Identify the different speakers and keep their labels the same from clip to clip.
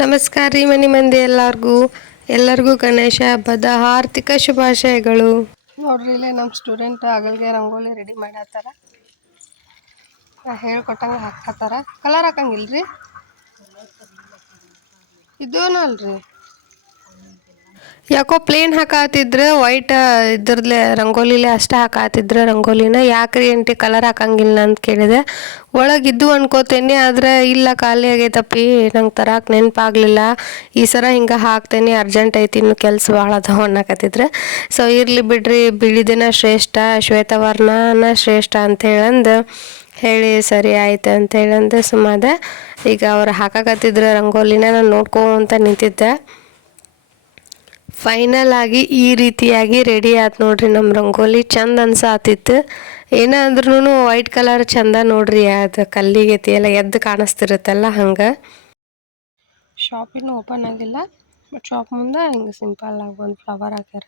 Speaker 1: ನಮಸ್ಕಾರ ರೀ ಮನಿ ಮಂದಿ ಎಲ್ಲಾರ್ಗೂ. ಎಲ್ಲರಿಗೂ ಗಣೇಶ ಹಬ್ಬದ ಆರ್ಥಿಕ ಶುಭಾಶಯಗಳು. ನೋಡ್ರಿ ಇಲ್ಲೇ ನಮ್ಮ ಸ್ಟೂಡೆಂಟ್ ಆಗಲ್ಗೆ ರಂಗೋಲಿ ರೆಡಿ ಮಾಡತ್ತಾರ. ನಾ ಹೇಳ್ಕೊಟ್ಟಂಗೆ ಹಾಕತ್ತಾರ ಕಲರ್ ಹಾಕಂಗಿಲ್ರಿ? ಇದೂನು ಅಲ್ರಿ ಯಾಕೋ ಪ್ಲೇನ್ ಹಾಕಾತಿದ್ರ ವೈಟ್ ಇದ್ರದ್ಲೆ ರಂಗೋಲಿಲೆ ಅಷ್ಟೇ ಹಾಕಾತಿದ್ರ ರಂಗೋಲಿನ. ಯಾಕ್ರಿ ಎಂಟಿ ಕಲರ್ ಹಾಕಂಗಿಲ್ಲ ಅಂತ ಕೇಳಿದೆ. ಒಳಗಿದ್ದು ಅನ್ಕೋತೇನೆ, ಆದ್ರೆ ಇಲ್ಲ, ಖಾಲಿ ಆಗೈತಪ್ಪಿ. ನಂಗೆ ತರಾಕ್ ನೆನಪಾಗ್ಲಿಲ್ಲ. ಈ ಸರ ಹಿಂಗೆ ಹಾಕ್ತೇನೆ ಅರ್ಜೆಂಟ್ ಐತಿ, ಇನ್ನು ಕೆಲಸ ಭಾಳ ಅದ ಅನ್ನಕತ್ತಿದ್ರೆ. ಸೊ ಇರಲಿ ಬಿಡ್ರಿ, ಬಿಳಿದಿನ ಶ್ರೇಷ್ಠ, ಶ್ವೇತವರ್ಣನ ಶ್ರೇಷ್ಠ ಅಂತ ಹೇಳಂದು. ಹೇಳಿ, ಸರಿ ಆಯ್ತು ಅಂತ ಹೇಳಂದು ಸುಮ್ಮದೆ ಈಗ ಅವ್ರು ಹಾಕಾಕತ್ತಿದ್ರ ರಂಗೋಲಿನ ನಾನು ಅಂತ ನಿಂತಿದ್ದೆ. ಫೈನಲ್ ಆಗಿ ಈ ರೀತಿಯಾಗಿ ರೆಡಿ ಆಯ್ತು ನೋಡ್ರಿ ನಮ್ಮ ರಂಗೋಲಿ. ಚಂದ ಅನ್ಸಾತಿತ್ತು. ಏನಾದ್ರೂ ವೈಟ್ ಕಲರ್ ಚಂದ ನೋಡ್ರಿ ಅದು ಕಲ್ಲಿಗೆ ಎಲ್ಲ ಎದ್ದು ಕಾಣಿಸ್ತಿರುತ್ತಲ್ಲ ಹಂಗೆ. ಶಾಪ್ ಇನ್ನು ಓಪನ್ ಆಗಿಲ್ಲ. ಬಟ್ ಶಾಪ್ ಮುಂದೆ ಹಿಂಗೆ ಸಿಂಪಲ್ ಆಗಿ ಒಂದು ಫ್ಲವರ್ ಹಾಕ್ಯಾರ.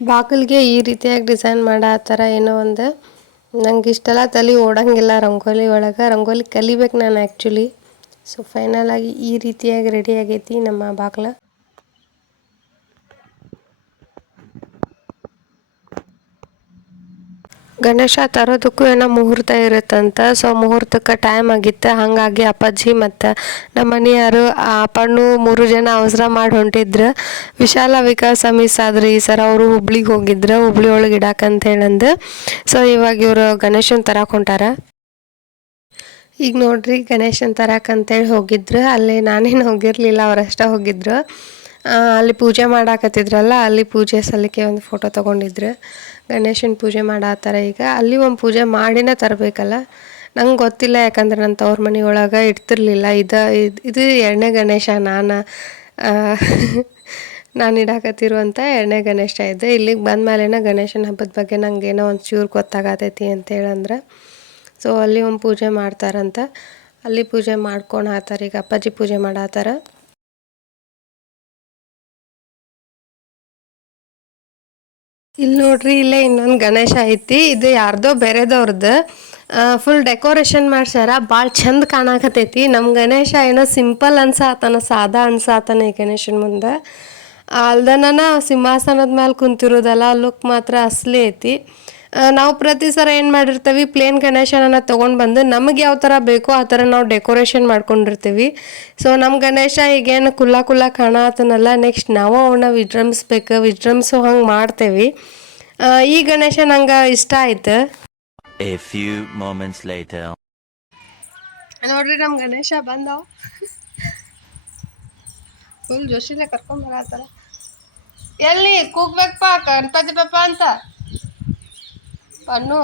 Speaker 1: ಬಾಗಿಲಿಗೆ ಈ ರೀತಿಯಾಗಿ ಡಿಸೈನ್ ಮಾಡತ್ತಾರ ಏನೋ ಒಂದು. ನಂಗೆ ಇಷ್ಟೆಲ್ಲ ತಲೆ ಓಡಂಗಿಲ್ಲ ರಂಗೋಲಿ ಒಳಗೆ. ರಂಗೋಲಿ ಕಲಿಬೇಕು ನಾನು ಆ್ಯಕ್ಚುಲಿ ಸೊ ಫೈನಲ್ ಆಗಿ ಈ ರೀತಿಯಾಗಿ ರೆಡಿ ಆಗೈತಿ ನಮ್ಮ ಬಾಗ್ಲ. ಗಣೇಶ ತರೋದಕ್ಕೂ ಏನೋ ಮುಹೂರ್ತ ಇರುತ್ತಂತ. ಸೊ ಮುಹೂರ್ತಕ್ಕೆ ಟೈಮ್ ಆಗಿತ್ತು. ಹಾಗಾಗಿ ಅಪ್ಪಾಜಿ ಮತ್ತು ನಮ್ಮ ಮನೆಯವರು ಅಪ್ಪಣ್ಣು ಮೂರು ಜನ ಅವಸರ ಮಾಡಿ ಹೊಂಟಿದ್ರು. ವಿಶಾಲ ವಿಕಾಸ ಮಿಸ್ ಆದ್ರೆ ಈ ಸರ ಅವರು ಹುಬ್ಳಿಗೆ ಹೋಗಿದ್ರು. ಹುಬ್ಳಿ ಒಳಗೆ ಇಡಾಕಂತ ಹೇಳಂದು. ಸೊ ಇವಾಗ ಇವರು ಗಣೇಶನ ತರಕ್ಕೆ ಹೊಂಟಾರ. ಈಗ ನೋಡ್ರಿ ಗಣೇಶನ್ ತರಾಕಂತೇಳಿ ಹೋಗಿದ್ರು. ಅಲ್ಲಿ ನಾನೇನು ಹೋಗಿರಲಿಲ್ಲ, ಅವರಷ್ಟೇ ಹೋಗಿದ್ರು. ಅಲ್ಲಿ ಪೂಜೆ ಮಾಡಾಕತ್ತಿದ್ರಲ್ಲ, ಅಲ್ಲಿ ಪೂಜೆ ಸಲಿಕೆ ಒಂದು ಫೋಟೋ ತೊಗೊಂಡಿದ್ರು. ಗಣೇಶನ ಪೂಜೆ ಮಾಡಾತಾರೆ ಈಗ. ಅಲ್ಲಿ ಒಂದು ಪೂಜೆ ಮಾಡಿನೇ ತರಬೇಕಲ್ಲ. ನಂಗೆ ಗೊತ್ತಿಲ್ಲ, ಯಾಕಂದ್ರೆ ನನ್ನ ತವ್ರ ಮನೆಯೊಳಗೆ ಇಡ್ತಿರ್ಲಿಲ್ಲ. ಇದು, ಇದ್- ಎರಡನೇ ಗಣೇಶ, ನಾನು ನಾನು ಇಡಾಕತ್ತಿರುವಂಥ ಎರಡನೇ ಗಣೇಶ ಇದೆ ಇಲ್ಲಿಗೆ ಬಂದ ಮೇಲೆನ ಗಣೇಶನ ಹಬ್ಬದ ಬಗ್ಗೆ ನಂಗೆ ಏನೋ ಒಂದು ಚೂರು ಗೊತ್ತಾಗತೈತಿ ಅಂತೇಳಂದ್ರೆ ಸೊ ಅಲ್ಲಿ ಒಂದು ಪೂಜೆ ಮಾಡ್ತಾರಂತ. ಅಲ್ಲಿ ಪೂಜೆ ಮಾಡ್ಕೊಂಡು ಹಾತಾರ ಈಗ ಅಪ್ಪಾಜಿ ಪೂಜೆ ಮಾಡಾತಾರ ಇಲ್ಲಿ ನೋಡ್ರಿ, ಇಲ್ಲೇ ಇನ್ನೊಂದು ಗಣೇಶ ಐತಿ. ಇದು ಯಾರ್ದೋ ಬೇರೆದವ್ರದ್ದು ಫುಲ್ ಡೆಕೋರೇಷನ್ ಮಾಡ್ಸ್ಯಾರ. ಭಾಳ ಚಂದ ಕಾಣಕತೈತಿ ನಮ್ಮ ಗಣೇಶ ಏನೋ ಸಿಂಪಲ್ ಅನ್ಸಾತನ, ಸಾದಾ ಅನ್ಸಾತನ ಈ ಗಣೇಶನ ಮುಂದೆ. ಅಲ್ದನ ಸಿಂಹಾಸನದ ಮೇಲೆ ಕುಂತಿರೋದಲ್ಲ ಲುಕ್ ಮಾತ್ರ ಅಸಲಿ ಐತಿ. ನಾವು ಪ್ರತಿ ಸಲ ಏನು ಮಾಡಿರ್ತೀವಿ ಪ್ಲೇನ್ ಗಣೇಶನನ್ನು ತೊಗೊಂಡು ಬಂದು ನಮಗೆ ಯಾವ ಥರ ಬೇಕೋ ಆ ಥರ ನಾವು ಡೆಕೋರೇಷನ್ ಮಾಡ್ಕೊಂಡಿರ್ತೀವಿ. ಸೊ ನಮ್ಮ ಗಣೇಶ ಈಗೇನು ಕುಲ್ಲ ಕುಲ್ಲ ಕಾಣತನಲ್ಲ ನೆಕ್ಸ್ಟ್ ನಾವು ಅವನ್ನ ವಿಜೃಂಭಿಸ್ಬೇಕು ವಿಜೃಂಭಿಸೋ ಹಂಗೆ ಮಾಡ್ತೇವೆ. ಈ ಗಣೇಶ ನಂಗೆ ಇಷ್ಟ ಆಯ್ತು. ನೋಡ್ರಿ ನಮ್ಮ ಗಣೇಶ ಬಂದವ. ಫುಲ್ ಜೋಶಿಲೆ ಕರ್ಕೊಂಡ್ ಬರತ್ತಾರ ಎಲ್ಲಿ ಕೂಗ್ಬೇಕಪ್ಪ ಗಣಪತಿ ಬಪ್ಪ ಅಂತ. ಪನ್ನು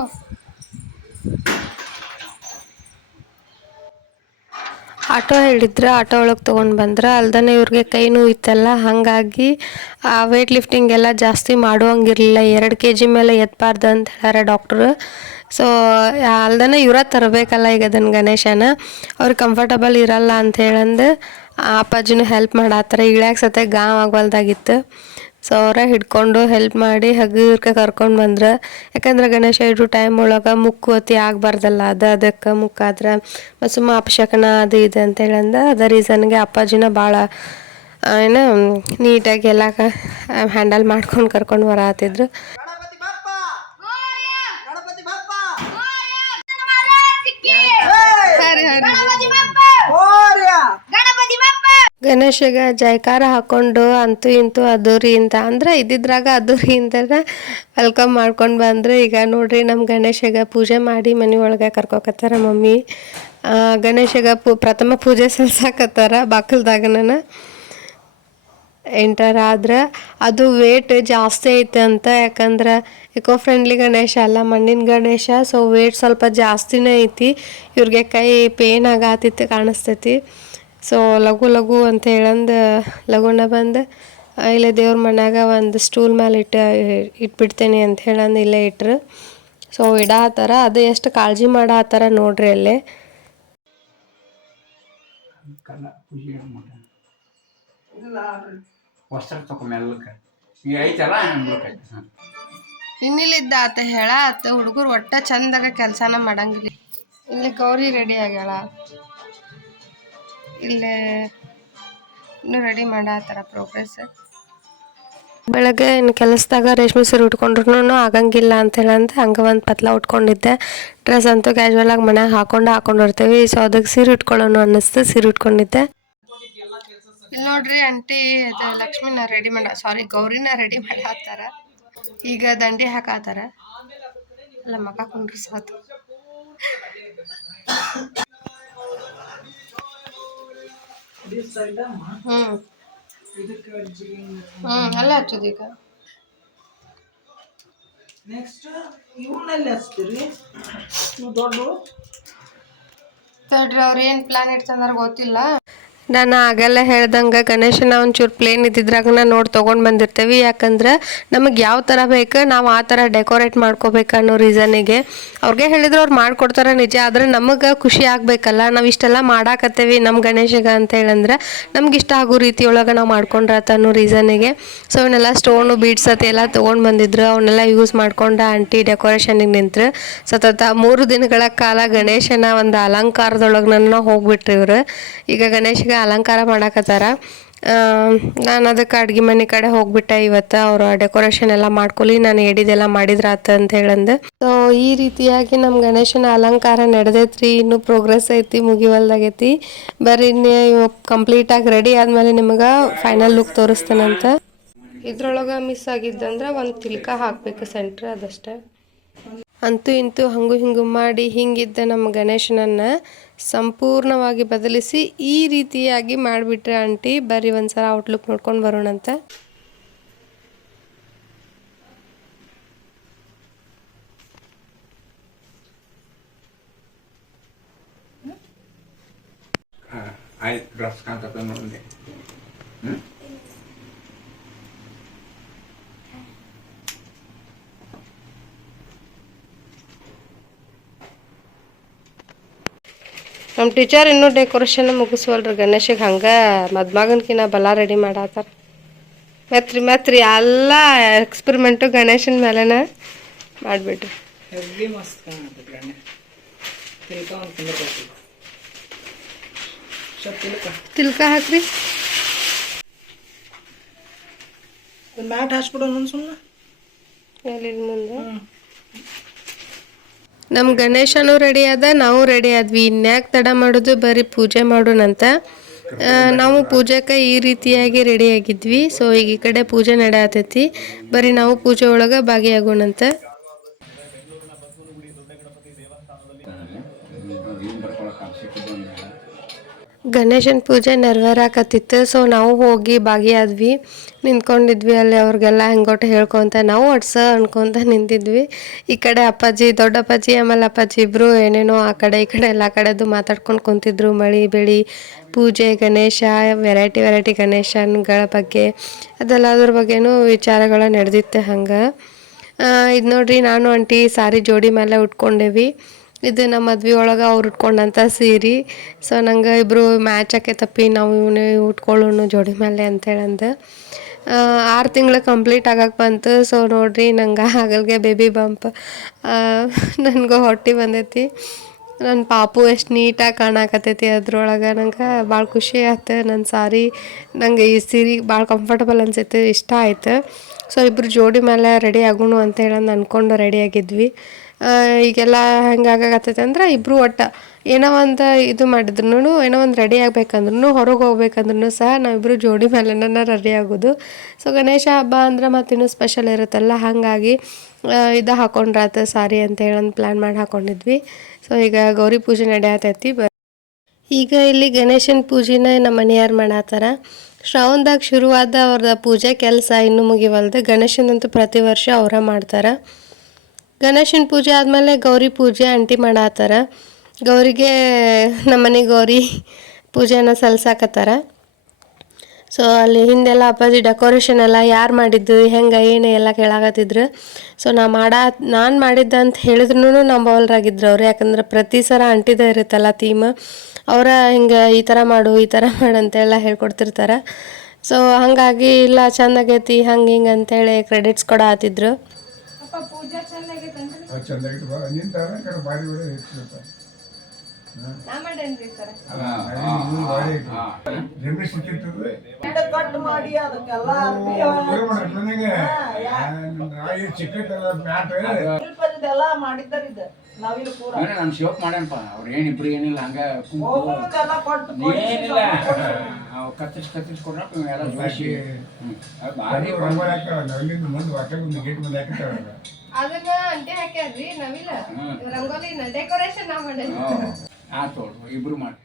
Speaker 1: ಆಟೋ ಹೇಳಿದ್ರೆ ಆಟೋ ಒಳಗೆ ತೊಗೊಂಡು ಬಂದ್ರೆ ಅಲ್ದನೆ ಇವ್ರಿಗೆ ಕೈ ನೋವಿತ್ತಲ್ಲ ಹಾಗಾಗಿ ಆ ವೆಯ್ಟ್ ಲಿಫ್ಟಿಂಗ್ ಎಲ್ಲ ಜಾಸ್ತಿ ಮಾಡುವಂಗಿರಲಿಲ್ಲ. ಎರಡು ಕೆ ಜಿ ಮೇಲೆ ಎತ್ತಬಾರ್ದು ಅಂತ ಹೇಳ್ಯಾರ ಡಾಕ್ಟ್ರು ಸೊ ಅಲ್ದನೆ ಇವರ ತರಬೇಕಲ್ಲ ಈಗ ಅದನ್ನು ಗಣೇಶನ. ಅವ್ರು ಕಂಫರ್ಟಬಲ್ ಇರಲ್ಲ ಅಂತ ಹೇಳಂದು ಅಪ್ಪಾಜಿನೂ ಹೆಲ್ಪ್ ಮಾಡಾತ್ತಾರ. ಇಳ್ಯಾಕೆ ಸತೆ ಗಾಂವ್ ಆಗವಲ್ದಾಗಿತ್ತು. ಸೊ ಅವರ ಹಿಡ್ಕೊಂಡು ಹೆಲ್ಪ್ ಮಾಡಿ ಹಗುರ್ಕ ಕರ್ಕೊಂಡು ಬಂದ್ರೆ. ಯಾಕಂದ್ರೆ ಗಣೇಶ ಇಡೋ ಟೈಮ್ ಒಳಗೆ ಮುಕ್ಕು ಅತಿ ಆಗಬಾರ್ದಲ್ಲ, ಅದು ಅದಕ್ಕೆ ಮುಕ್ಕಾದ್ರೆ ಮತ್ತು ಸುಮ್ಮ ಅಪಶಕನ ಅದು ಇದು ಅಂತ ಹೇಳಂದ. ಅದ ರೀಸನ್ಗೆ ಅಪ್ಪಾಜಿನ ಭಾಳ ಏನು ನೀಟಾಗಿ ಎಲ್ಲ ಹ್ಯಾಂಡಲ್ ಮಾಡ್ಕೊಂಡು ಕರ್ಕೊಂಡು ಬರತ್ತಿದ್ರು
Speaker 2: ಗಣಪತಿ ಬಪ್ಪ ಗಣಪತಿ ಬಪ್ಪ ಮೋರ್ಯ
Speaker 1: ಗಣೇಶಗ ಜೈಕಾರ ಹಾಕೊಂಡು ಅಂತೂ ಇಂತೂ ಅದೂರಿ ಅಂತ ಅಂದ್ರೆ ಇದ್ದಿದ್ರಾಗ ಅದೂರಿ ಅಂತ ವೆಲ್ಕಮ್ ಮಾಡ್ಕೊಂಡು ಬಂದ್ರೆ. ಈಗ ನೋಡ್ರಿ ನಮ್ಮ ಗಣೇಶಗ ಪೂಜೆ ಮಾಡಿ ಮನೆ ಒಳಗೆ ಕರ್ಕೊಕತ್ತಾರ ಮಮ್ಮಿ. ಗಣೇಶಗ ಪೂ, ಪ್ರಥಮ ಪೂಜೆ ಸಲ್ಸಾಕತ್ತಾರ ಬಾಕಲ್ದಾಗನ ಎಂಟರ್ ಆದ್ರೆ ಅದು ವೇಟ್ ಜಾಸ್ತಿ ಐತೆ ಅಂತ. ಯಾಕಂದ್ರೆ ಎಕೋ ಫ್ರೆಂಡ್ಲಿ ಗಣೇಶ ಅಲ್ಲ, ಮಣ್ಣಿನ ಗಣೇಶ. ಸೊ ವೇಟ್ ಸ್ವಲ್ಪ ಜಾಸ್ತಿನೇ ಐತಿ. ಇವ್ರಿಗೆ ಕೈ ಪೇನ್ ಆಗತ್ತಿತ್ತು ಕಾಣಿಸ್ತೈತಿ. ಸೊ ಲಘು ಲಘು ಅಂತ ಹೇಳಂದು ಲಘುನ ಬಂದು ಇಲ್ಲ ದೇವ್ರ ಮನ್ಯಾಗ ಒಂದು ಸ್ಟೂಲ್ ಮೇಲೆ ಇಟ್ಟು, ಇಟ್ಬಿಡ್ತೇನೆ ಅಂತ ಹೇಳಂದು ಇಲ್ಲೇ ಇಟ್ರು. ಸೊ ಇಡಾತಾರ ಅದು ಎಷ್ಟು ಕಾಳಜಿ ನೋಡ್ರಿ ಅಲ್ಲೇ
Speaker 3: ಮಾಡ ಈಗ ಐತಲ್ಲ ಮೆಲ್ಲಕ್ಕೆ ಹಾಂ
Speaker 1: ಇನ್ನಿಲ್ಲಿದ್ದ ಆತ ಹೇಳ, ಆತ ಹುಡುಗರು ಒಟ್ಟ ಚಂದಾಗ ಕೆಲಸನ ಮಾಡಂಗಿಲ್ಲ. ಇಲ್ಲಿ ಗೌರಿ ರೆಡಿ ಆಗ್ಯಾಳ. ಇಲ್ಲೇ ಇನ್ನೂ ರೆಡಿ ಮಾಡತ್ತಾರ ಪ್ರೋಗ್ರೆಸ್ ಬೆಳಗ್ಗೆ ಇನ್ನು ಕೆಲಸದಾಗ ರೇಷ್ಮೆ ಸೀರೆ ಉಟ್ಕೊಂಡ್ರು ಆಗಂಗಿಲ್ಲ ಅಂತ ಹೇಳಂತ. ಹಂಗೆ ಒಂದು ಪತ್ಲ ಉಟ್ಕೊಂಡಿದ್ದೆ. ಡ್ರೆಸ್ ಅಂತೂ ಕ್ಯಾಶುವಲ್ ಆಗಿ ಮನ್ಯಾಗ ಹಾಕೊಂಡು ಹಾಕೊಂಡಿರ್ತೀವಿ ಸೊ ಅದಕ್ಕೆ ಸೀರೆ ಉಟ್ಕೊಳ್ಳೋಣ ಅನ್ನಿಸ್ತು ಸೀರೆ ಉಟ್ಕೊಂಡಿದ್ದೆ. ಇಲ್ಲಿ ನೋಡ್ರಿ ಆಂಟಿ ಅದು ಲಕ್ಷ್ಮಿನ ರೆಡಿ ಮಾಡ ಸಾರಿ ಗೌರಿನ ರೆಡಿ ಮಾಡತ್ತಾರ ಈಗ ದಂಡಿ ಹಾಕಾತಾರ ಅಲ್ಲ ಮಕ ಕುಂಡ್ರಿ ಸಾತು ಹ್ಮ್. ಹ್ಮ್ ಅಲ್ಲೇ ಹಚ್ಚೋದು ಈಗ.
Speaker 2: ನೆಕ್ಸ್ಟ್ ಇವನ್ನೆಲ್ಲಿ ಹಚ್ತೀರಿ? ಇವು ದೊಡ್ಡ
Speaker 1: ತಡ್ರಿ ಅವ್ರು ಏನು ಪ್ಲ್ಯಾನ್ ಇಡ್ತಂದ್ರೆ ಗೊತ್ತಿಲ್ಲ. ನಾನು ಆಗೆಲ್ಲ ಹೇಳ್ದಂಗೆ ಗಣೇಶನ ಒಂಚೂರು ಪ್ಲೇನ್ ಇದ್ದಿದ್ರಾಗ ನೋಡಿ ತೊಗೊಂಡು ಬಂದಿರ್ತೇವೆ. ಯಾಕಂದ್ರೆ ನಮಗೆ ಯಾವ ಥರ ಬೇಕು, ನಾವು ಆ ಥರ ಡೆಕೋರೇಟ್ ಮಾಡ್ಕೋಬೇಕು ಅನ್ನೋ ರೀಸನಿಗೆ ಅವ್ರಿಗೆ ಹೇಳಿದ್ರೆ ಅವ್ರು ಮಾಡ್ಕೊಡ್ತಾರೆ ನಿಜ. ಆದರೆ ನಮಗೆ ಖುಷಿ ಆಗಬೇಕಲ್ಲ. ನಾವು ಇಷ್ಟೆಲ್ಲ ಮಾಡಾಕತ್ತೇವಿ ನಮ್ಮ ಗಣೇಶಗ ಅಂತ ಹೇಳಂದ್ರೆ ನಮ್ಗೆ ಇಷ್ಟ ಆಗೋ ರೀತಿಯೊಳಗೆ ನಾವು ಮಾಡ್ಕೊಂಡ್ರತ ಅನ್ನೋ ರೀಸನಿಗೆ ಸೊ ಅವನ್ನೆಲ್ಲ ಸ್ಟೋನು ಬೀಡ್ಸ್ ಅತಿ ಎಲ್ಲ ತೊಗೊಂಡು ಬಂದಿದ್ರು. ಅವನ್ನೆಲ್ಲ ಯೂಸ್ ಮಾಡ್ಕೊಂಡು ಆಂಟಿ ಡೆಕೋರೇಷನಿಗೆ ನಿಂತರು. ಸತತ ಮೂರು ದಿನಗಳ ಕಾಲ ಗಣೇಶನ ಒಂದು ಅಲಂಕಾರದೊಳಗೆ ನನ್ನ ಹೋಗ್ಬಿಟ್ರಿ ಇವರು. ಈಗ ಗಣೇಶಗೆ ಅಲಂಕಾರ ಮಾಡಕತ್ತಾರ. ನಾನು ಅದಕ್ಕೆ ಅಡ್ಗೆ ಮನೆ ಕಡೆ ಹೋಗ್ಬಿಟ್ಟೆ ಇವತ್ತು. ಅವರು ಡೆಕೋರೇಷನ್ ಎಲ್ಲ ಮಾಡ್ಕೊಳ್ಳಿ ನಾನು ಹೇಳಿದೆಲ್ಲ ಮಾಡಿದ್ರಾತ ಅಂತ ಹೇಳಂದು. ಸೊ ಈ ರೀತಿಯಾಗಿ ನಮ್ಮ ಗಣೇಶನ ಅಲಂಕಾರ ನಡೆದೈತ್ರಿ, ಇನ್ನೂ ಪ್ರೋಗ್ರೆಸ್ ಐತಿ, ಮುಗಿವಲ್ದಾಗೈತಿ. ಬರ್ರಿ ನೀವು ಕಂಪ್ಲೀಟಾಗಿ ರೆಡಿ ಆದಮೇಲೆ ನಿಮಗೆ ಫೈನಲ್ ಲುಕ್ ತೋರಿಸ್ತೇನಂತ ಇದ್ರೊಳಗೆ ಮಿಸ್ ಆಗಿದ್ದಂದ್ರೆ ಒಂದು ತಿಲ್ಕ ಹಾಕಬೇಕು ಸೆಂಟ್ರ್ ಅದಷ್ಟೇ. ಅಂತೂ ಇಂತೂ ಹಂಗು ಹಿಂಗು ಮಾಡಿ ಹಿಂಗಿದ್ದ ನಮ್ಮ ಗಣೇಶನನ್ನ ಸಂಪೂರ್ಣವಾಗಿ ಬದಲಿಸಿ ಈ ರೀತಿಯಾಗಿ ಮಾಡಿಬಿಟ್ರೆ ಆಂಟಿ ಬರ್ರಿ ಒಂದ್ಸಲ ಔಟ್ಲುಕ್ ನೋಡ್ಕೊಂಡು ಬರೋಣಂತೆ.
Speaker 3: ಆಯ್ತು ಡ್ರೆಸ್ ಕಾಣ್ತಪ್ಪ ನೋಡಿ ಹ್ಞೂ
Speaker 1: ನಮ್ಮ ಟೀಚರ್ ಇನ್ನೂ ಡೆಕೋರೇಷನ್ ಮುಗಿಸ್ವಲ್ರಿ. ಗಣೇಶಗೆ ಹಂಗೆ ಮದ್ಮಗನ್ಕಿನ್ನ ಬಲ ರೆಡಿ ಮಾಡತ್ತಾರ ಮತ್ರಿ ಮತ್ರಿ ಎಲ್ಲ ಎಕ್ಸ್ಪೆರಿಮೆಂಟು ಗಣೇಶನ ಮೇಲೆನ ಮಾಡಿಬಿಟ್ರಿ.
Speaker 2: ಹೆಗ್ಗಿ ಮಸ್ತ್ ಕಾಣತೈತಿ ಗಣ್ಯ ತಿಳ್ಕ ಒಂದು ತಿಂದಿರ್ತೈತಿ ಸ್ವಲ್ಪ ತಿಳ್ಕ
Speaker 1: ತಿಲ್ಕ. ಹಾಕ್ರಿ.
Speaker 2: ಮ್ಯಾಟ್ ಹಾಸ್ಬಿಡೋಣ ಸುಮ್ಮನೆ
Speaker 1: ಎಲ್ಲಿ ಮುಂದೆ. ನಮ್ಮ ಗಣೇಶನೂ ರೆಡಿ ಆದ, ನಾವು ರೆಡಿ ಆದ್ವಿ. ಇನ್ಯಾಕೆ ತಡ ಮಾಡೋದು? ಬರೀ ಪೂಜೆ ಮಾಡೋಣಂತ ನಾವು ಪೂಜೆಗೆ ಈ ರೀತಿಯಾಗಿ ರೆಡಿ ಆಗಿದ್ವಿ. ಸೊ ಈಗ ಈ ಕಡೆ ಪೂಜೆ ನಡೆಯತೈತಿ ಬರೀ ನಾವು ಪೂಜೆ ಒಳಗೆ ಭಾಗಿಯಾಗೋಣಂತ. ಗಣೇಶನ ಪೂಜೆ ನೆರವೇರಾಕತ್ತಿತ್ತು. ಸೊ ನಾವು ಹೋಗಿ ಭಾಗಿಯಾದ್ವಿ. ನಿಂತ್ಕೊಂಡಿದ್ವಿ ಅಲ್ಲಿ, ಅವ್ರಿಗೆಲ್ಲ ಹೆಂಗೊಟ್ಟು ಹೇಳ್ಕೊತ, ನಾವು ಒಡ್ಸ ಅನ್ಕೊತ ನಿಂತಿದ್ವಿ. ಈ ಕಡೆ ಅಪ್ಪಾಜಿ ದೊಡ್ಡಪ್ಪಾಜಿ ಆಮೇಲೆ ಅಪ್ಪಾಜಿ ಇಬ್ಬರು ಏನೇನೋ ಆ ಕಡೆ, ಈ ಕಡೆ, ಎಲ್ಲ ಕಡೆದು ಮಾತಾಡ್ಕೊಂಡು ಕುಂತಿದ್ರು. ಮಳಿ, ಬೆಳಿ, ಪೂಜೆ, ಗಣೇಶ ವೆರೈಟಿ ವೆರೈಟಿ ಗಣೇಶನ್ಗಳ ಬಗ್ಗೆ. ಅದೆಲ್ಲದ್ರ ಬಗ್ಗೆನೂ ವಿಚಾರಗಳು ನಡೆದಿತ್ತು ಹಂಗೆ. ಇದು ನೋಡ್ರಿ, ನಾನು, ಆಂಟಿ, ಸಾರಿ, ಜೋಡಿ ಮೇಲೆ ಉಟ್ಕೊಂಡೇವಿ. ಇದು ನಮ್ಮ ಮದ್ವೆ ಒಳಗೆ ಅವ್ರು ಉಟ್ಕೊಂಡಂಥ ಸೀರೆ. ಸೊ ನಂಗೆ ಇಬ್ಬರು ಮ್ಯಾಚ್ ಆಕೈತಪ್ಪಿ ನಾವು ಇವನು ಉಟ್ಕೊಳ್ಳೋಣ ಜೋಡಿ ಮೇಲೆ ಅಂತೇಳಂದು ಆರು ತಿಂಗಳು ಕಂಪ್ಲೀಟ್ ಆಗಕ್ಕೆ ಬಂತು. ಸೊ ನೋಡ್ರಿ ನಂಗೆ ಆಗಲ್ಗೆ ಬೇಬಿ ಬಂಪ್ ನನಗೂ ಹೊಟ್ಟೆ ಬಂದೈತಿ. ನನ್ನ ಪಾಪು ಎಷ್ಟು ನೀಟಾಗಿ ಕಾಣಕತ್ತೈತಿ ಅದ್ರೊಳಗೆ. ನಂಗೆ ಭಾಳ ಖುಷಿ ಆಯ್ತು ನನ್ನ ಸಾರಿ ನಂಗೆ ಈ ಸೀರೆ ಭಾಳ ಕಂಫರ್ಟಬಲ್ ಅನ್ಸೈತೆ, ಇಷ್ಟ ಆಯ್ತು. ಸೊ ಇಬ್ಬರು ಜೋಡಿ ಮೇಲೆ ರೆಡಿ ಆಗೋಣ ಅಂತ ಹೇಳಂದು ಅಂದ್ಕೊಂಡು ರೆಡಿ ಆಗಿದ್ವಿ. ಈಗೆಲ್ಲ ಹೆಂಗಾಗತ್ತೈತೆ ಅಂದ್ರೆ ಇಬ್ಬರು ಒಟ್ಟು ಏನೋ ಒಂದು ಇದು ಮಾಡಿದ್ರು ಏನೋ ಒಂದು ರೆಡಿ ಆಗ್ಬೇಕಂದ್ರೂ ಹೊರಗೆ ಹೋಗ್ಬೇಕಂದ್ರೂ ಸಹ ನಾವಿಬ್ಬರು ಜೋಡಿ ಮೇಲೆನ ರೆಡಿ ಆಗೋದು. ಸೊ ಗಣೇಶ ಹಬ್ಬ ಅಂದ್ರೆ ಮತ್ತೆ ಇನ್ನೂ ಸ್ಪೆಷಲ್ ಇರುತ್ತಲ್ಲ, ಹಾಗಾಗಿ ಇದು ಹಾಕೊಂಡ್ರಾತ ಸಾರಿ ಅಂತ ಹೇಳಂದು ಪ್ಲ್ಯಾನ್ ಮಾಡಿ ಹಾಕೊಂಡಿದ್ವಿ. ಸೊ ಈಗ ಗೌರಿ ಪೂಜೆ ನಡೆಯತೈತಿ. ಈಗ ಇಲ್ಲಿ ಗಣೇಶನ ಪೂಜೆನ ನಮ್ಮ ಮನೆಯಾರು ಮಾಡತ್ತಾರ ಶ್ರಾವಣದಾಗ ಶುರುವಾದ ಅವ್ರದ್ದು ಪೂಜೆ ಕೆಲಸ ಇನ್ನೂ ಮುಗಿವಲ್ದೆ. ಗಣೇಶನಂತೂ ಪ್ರತಿ ವರ್ಷ ಅವರ ಮಾಡ್ತಾರೆ. ಗಣೇಶನ ಪೂಜೆ ಆದಮೇಲೆ ಗೌರಿ ಪೂಜೆ ಅಂಟಿ ಮಾಡತ್ತಾರ. ಗೌರಿಗೆ ನಮ್ಮನೆ ಗೌರಿ ಪೂಜೆನ ಸಲ್ಸಾಕತ್ತಾರ. ಸೊ ಅಲ್ಲಿ ಹಿಂದೆಲ್ಲ ಅಪ್ಪಾಜಿ ಡೆಕೋರೇಷನ್ ಎಲ್ಲ ಯಾರು ಮಾಡಿದ್ದು, ಹೆಂಗೆ, ಏನು ಎಲ್ಲ ಕೇಳಾಕತ್ತಿದ್ರು. ಸೊ ನಾ ಮಾಡ, ನಾನು ಮಾಡಿದ್ದೆ ಅಂತ ಹೇಳಿದ್ರು ನಂಬವಲ್ರಾಗಿದ್ರು ಅವ್ರು. ಯಾಕಂದ್ರೆ ಪ್ರತಿ ಸಲ ಅಂಟಿದ ಇರುತ್ತಲ್ಲ ಥೀಮ್ ಅವರ ಹಿಂಗೆ ಈ ಥರ ಮಾಡು, ಈ ಥರ ಮಾಡು ಅಂತೆಲ್ಲ ಹೇಳ್ಕೊಡ್ತಿರ್ತಾರೆ. ಸೊ ಹಾಗಾಗಿ ಇಲ್ಲ, ಚೆಂದಾಗೈತಿ, ಹಂಗೆ ಹಿಂಗೆ ಅಂತೇಳಿ ಕ್ರೆಡಿಟ್ಸ್ ಕೊಡ ಆತಿದ್ರು
Speaker 4: ಅದು ಚಂದ ಆಗಿತ್ತು ಬಾ. ನಿಂತ ಕಡೆ ಬಾಡಿ ಒಳಗೆ ಇಟ್ಟಿರ್ತಾರೆ
Speaker 1: ನಾ ಮಾಡೇನ್ರಿ ಸರ್?
Speaker 2: ಕಟ್ ಮಾಡಿ ಅದಕ್ಕೆಲ್ಲ ಶಿಲ್ಪದೆಲ್ಲ ಮಾಡಿದ್ದಾರ ಇದು. ನಾವಿಲ್ಲಿ ಪೂರ.
Speaker 3: ನಾನು ಶಿವಪ್ ಮಾಡ್ಯಾನಪ್ಪ. ಅವ್ರು ಏನಿಬ್ರು ಏನಿಲ್ಲ ಹಂಗ ಏನಿಲ್ಲ. ಅವ್ ಕತ್ತರಿಸಿ ಕತ್ತರಿಸಿ ಕೊಟ್ರ ಭಾರಿ ಮುಂದೆ ಹ್ಮ್. ಅದ್ ಭಾರಿ
Speaker 1: ಅದನ್ನ ಅಂಟಿ ಹಾಕ್ಯಾರ್ರಿ ನವಿಲ
Speaker 3: ಹ್ಮ್.
Speaker 1: ರಂಗೋಲಿನ ಡೆಕೋರೇಷನ್ ನಾ ಮಾಡೇನಿ
Speaker 3: ಹ್ಮ್. ಆತು ಇಬ್ರು ಮಾಡಿ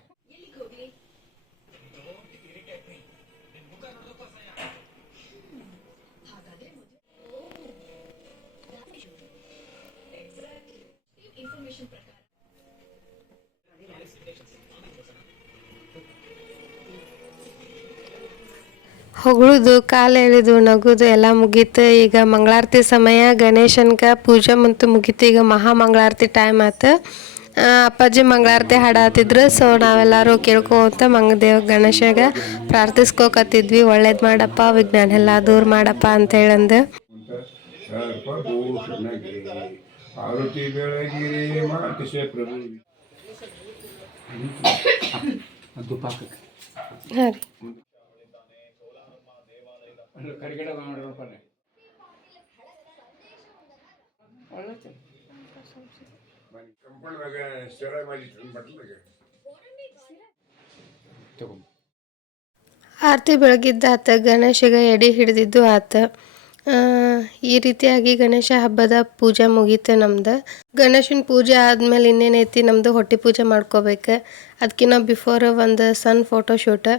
Speaker 1: ಹೊಗಳುದು ಕಾಲು ಎಳೆದು ನಗುದು ಎಲ್ಲ ಮುಗೀತು. ಈಗ ಮಂಗಳಾರತಿ ಸಮಯ ಗಣೇಶನ್ಗೆ ಪೂಜೆ ಮತ್ತು ಮುಗೀತು. ಈಗ ಮಹಾ ಮಂಗಳಾರತಿ ಟೈಮ್ ಆತು. ಅಪ್ಪಾಜಿ ಮಂಗಳಾರತಿ ಹಾಡಾತಿದ್ರು. ಸೊ ನಾವೆಲ್ಲರೂ ಕೇಳ್ಕೊಂತ ಮಂಗದೇವ್ ಗಣೇಶಗ ಪ್ರಾರ್ಥಿಸ್ಕೋಕತ್ತಿದ್ವಿ. ಒಳ್ಳೇದು ಮಾಡಪ್ಪ ವಿಜ್ಞಾನ ಎಲ್ಲ ದೂರ ಮಾಡಪ್ಪ ಅಂತ ಹೇಳಂದು.
Speaker 3: ಕರಿಗಡ ಮಾಡಿರೋಪನೆ ಒಳ್ಳೆ
Speaker 4: ಕಂಪೌಂಡ್ದಾಗ ಬಟ್ಲಾಗ
Speaker 1: ಆರತಿ ಬೆಳಗಿದ್ದ ಆತ ಗಣೇಶಗೆ ಎಡೆ ಹಿಡಿದಿದ್ದು ಆತ. ಈ ರೀತಿಯಾಗಿ ಗಣೇಶ ಹಬ್ಬದ ಪೂಜೆ ಮುಗೀತು ನಮ್ದು. ಗಣೇಶನ ಪೂಜೆ ಆದ್ಮೇಲೆ ಇನ್ನೇನೈತಿ ನಮ್ದು ಹೊಟ್ಟೆ ಪೂಜೆ ಮಾಡ್ಕೋಬೇಕು. ಅದಕ್ಕಿಂತ ಬಿಫೋರ್ ಒಂದು ಸಣ್ಣ ಫೋಟೋ ಶೂಟ್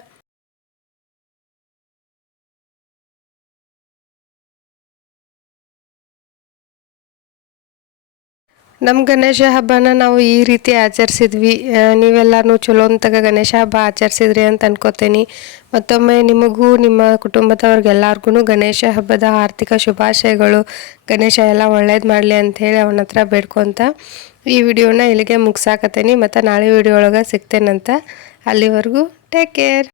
Speaker 1: ನಮ್ಮ ಗಣೇಶ ಹಬ್ಬನ ನಾವು ಈ ರೀತಿ ಆಚರಿಸಿದ್ವಿ. ನೀವೆಲ್ಲರೂ ನೀವೆಲ್ಲನೂ ಚಲೋ ಅಂತಗ ಗಣೇಶ ಹಬ್ಬ ಆಚರಿಸಿದ್ರಿ ಅಂತ ಅನ್ಕೋತೀನಿ. ಮತ್ತೊಮ್ಮೆ ನಿಮಗೂ, ನಿಮ್ಮ ಕುಟುಂಬದವ್ರಿಗೆಲ್ಲರಿಗೂ ಗಣೇಶ ಹಬ್ಬದ ಆರ್ಥಿಕ ಶುಭಾಶಯಗಳು. ಗಣೇಶ ಎಲ್ಲ ಒಳ್ಳೇದು ಮಾಡಲಿ ಅಂಥೇಳಿ ಅವನ ಹತ್ರ ಬೇಡ್ಕೊತ ಈ ವಿಡಿಯೋನ ಇಲ್ಲಿಗೆ ಮುಗ್ಸಾಕತ್ತೀನಿ. ಮತ್ತು ನಾಳೆ ವಿಡಿಯೋ ಒಳಗೆ ಸಿಗ್ತೇನಂತ ಅಲ್ಲಿವರೆಗೂ ಟೇಕ್ ಕೇರ್